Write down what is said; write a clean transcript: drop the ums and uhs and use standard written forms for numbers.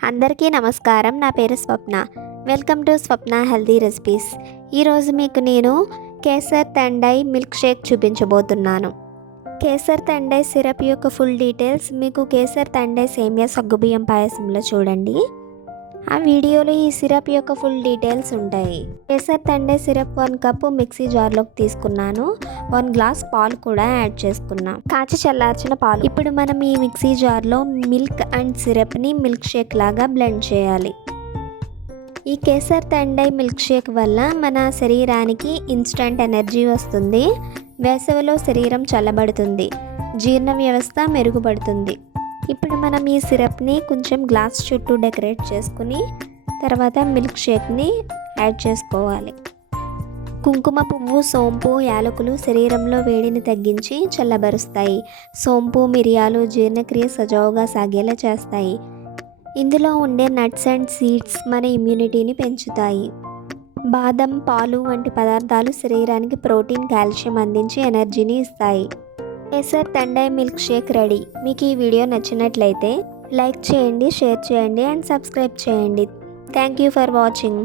అందరికీ నమస్కారం. నా పేరు Swapna. Welcome to Swapna healthy recipes. ఈరోజు మీకు నేను కేసర్ తండై మిల్క్ షేక్ చూపించబోతున్నాను. కేసర్ తండై సిరప్ యొక్క ఫుల్ డీటెయిల్స్ మీకు కేసర్ తండై సేమియా సగ్గుబియ్యం పాయసంలో చూడండి. ఆ వీడియోలో ఈ సిరప్ యొక్క ఫుల్ డీటెయిల్స్ ఉంటాయి. Kesar thandai syrup 1 cup mixie జార్లోకి తీసుకున్నాను. 1 గ్లాస్ పాలు కూడా యాడ్ చేసుకున్నాం. కాచి చల్లార్చిన పాలు. ఇప్పుడు మనం ఈ మిక్సీ జార్లో మిల్క్ అండ్ సిరప్ని మిల్క్ షేక్ లాగా బ్లెండ్ చేయాలి. ఈ కేసర్ తండై మిల్క్ షేక్ వల్ల మన శరీరానికి ఇన్స్టంట్ ఎనర్జీ వస్తుంది. వేసవిలో శరీరం చల్లబడుతుంది. జీర్ణ వ్యవస్థ మెరుగుపడుతుంది. ఇప్పుడు మనం ఈ సిరప్ని కొంచెం గ్లాస్ చుట్టూ డెకరేట్ చేసుకుని తర్వాత మిల్క్ షేక్ని యాడ్ చేసుకోవాలి. కుంకుమ పువ్వు, సోంపు, యాలకులు శరీరంలో వేడిని తగ్గించి చల్లబరుస్తాయి. సోంపు, మిరియాలు జీర్ణక్రియ సజావుగా సాగేలా చేస్తాయి. ఇందులో ఉండే నట్స్ అండ్ సీడ్స్ మన ఇమ్యూనిటీని పెంచుతాయి. బాదం, పాలు వంటి పదార్థాలు శరీరానికి ప్రోటీన్, కాల్షియం అందించి ఎనర్జీని ఇస్తాయి. Kesar thandai milkshake ready. మీకు ఈ వీడియో నచ్చినట్లయితే లైక్ చేయండి, షేర్ చేయండి అండ్ సబ్స్క్రైబ్ చేయండి. Thank you for watching.